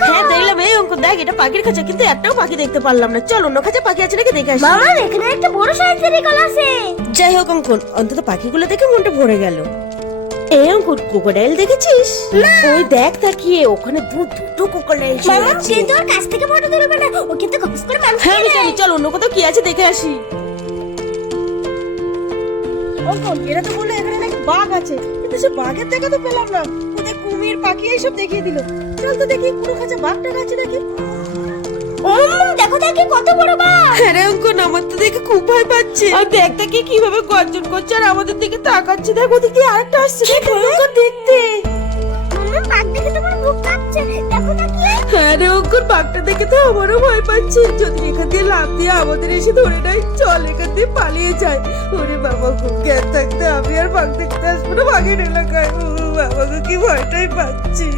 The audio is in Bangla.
হ্যাঁ দেখলাম। এই অঙ্কুর দেখ, এটা পাখির খাঁচা, কিন্তু একটাও পাখি দেখতে পারলাম না। চল অন্য খাঁচা পাখি আছে নাকি দেখে আসি। মামা এখানে একটা বড় সাইজের ঈগল আছে। যাই হোক অঙ্কুর, অন্তত পাখিগুলো দেখে মনটা ভরে গেল। এই অঙ্কুর, ক্রোকোডাইল দেখেছিস? ওই দেখ তাকিয়ে, ওখানে দুটো ক্রোকোডাইল মামা কিন্তু ওর কাছ থেকে ফটো তুলবে না, ও কিন্তু গস করে মানুষ। হ্যাঁ আমি জানি, চল অন্য কোথাও কি আছে দেখে আসি। অঙ্কুর, এরা তো বললো এখানে নাকি বাঘ আছে, কিন্তু সে বাঘের দেখা তো পেলাম না। ওদের কুমির পাখি এইসব দেখিয়ে দিল। চল তো দেখি কোনো খাঁচা বাঘটা আছে নাকি। ও দেখো দেখি কত বড় বাঘ। হ্যাঁ রে অঙ্কুর, আমার তো দেখে খুব ভয় পাচ্ছে। আর দেখ দেখি কিভাবে গর্জন করছে আর আমাদের দিকে তাকাচ্ছে। দেখ ওদিক দিয়ে আরেকটা আসছে, দেখ ভয়ঙ্কর দেখতে। মামা বাঘ দেখে তোমার বুক কাঁপছে, দেখো তাকিয়ে। হ্যাঁ রে অঙ্কুর, বাঘটা দেখে তো আমারও ভয় পাচ্ছে। যদি এখান দিয়ে লাফ দিয়ে আমাদের এসে ধরে নেয়, চল এখান দিয়ে পালিয়ে যায়। ওরে বাবা, খুব জ্ঞান থাকতে আমি আর বাঘ দেখতে আসবো না বাঘের এলাকায়। বাবা গো, কি ভয়টাই পাচ্ছি।